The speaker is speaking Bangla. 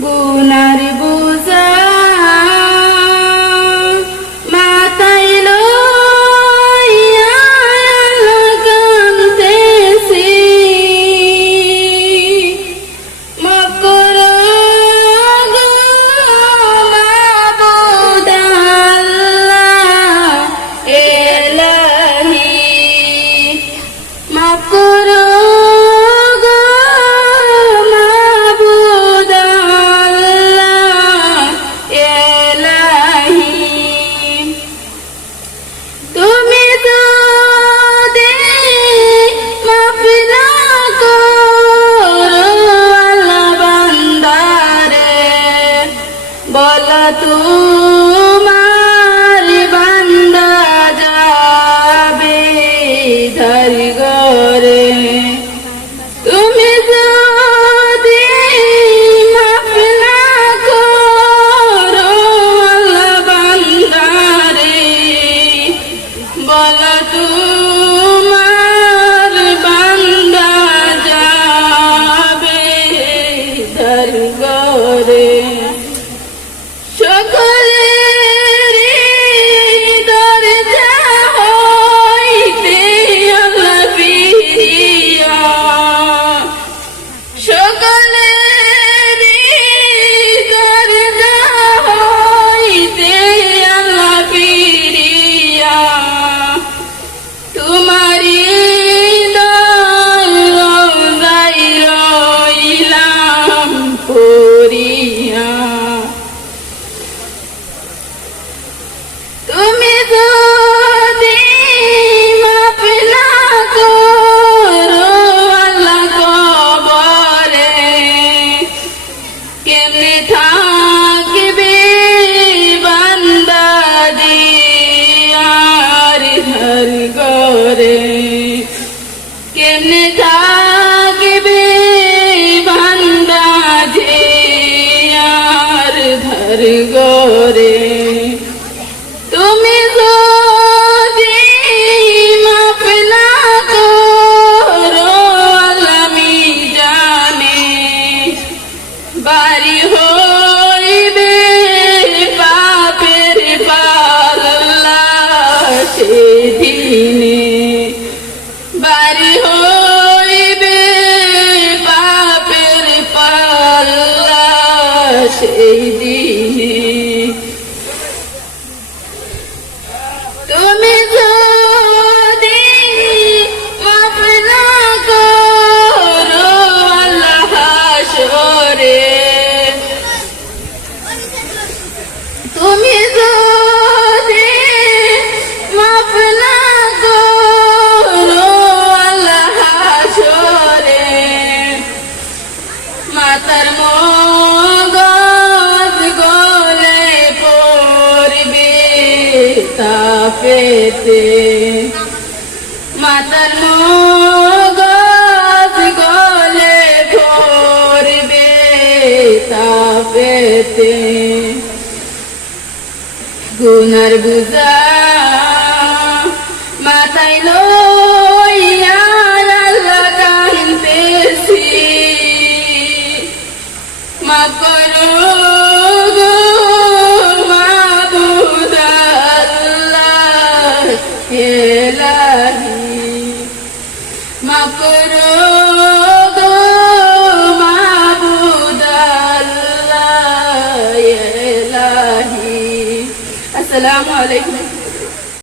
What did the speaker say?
গুনার বোঝা মাথায় লইয়া কাঁদতেছি, মাফ করো গো মাবুদ আল্লাহ এলাহি, মাফ করো তোমার বান্দা যাবে ধার ঘরে, তুমি যদি মাফ না করো আল্লাহ বান্দারে, বলো তোমার বান্দা যাবে ধার ঘরে। সকলের দরজা হইতে আল্লাহ ফিরিয়া, সকলের দরজা হইতে আল্লাহ ফিরিয়া, তোমারি রোজায় রইলাম পড়িয়া, তুমি যদি মাফ না করো আল্লাহ কবরে, কেমনে থাকবে বান্দা দিয়ার ধার ঘরে, কেমনে থাকবে বান্দা দিয়ার ধার ঘরে। তুমি যদি মাফ না করো আল্লাহ জানে, বাড়ি হইবে পাপের পাল্লা সেদিনে, বাড়ি হইবে পাপের পাল্লা সেই দিনে। তুমি যদি মাফ না করো আল্লাহ হাশরে, তুমি যদি মাফ না করো আল্লাহ হাশরে, মাতার মগজ গলে পড়বে তাপেতে, মাতার মগজ গলে পড়বে তাপেতে, গুনার বোঝা মাথায় লইয়া আল্লাহ কাঁদতেছি, মাফ করো গো মাবুদ আল্লাহ এলাহি, মাফ করো গো মাবুদ আল্লাহ এলাহি। আসসালামু আলাইকুম।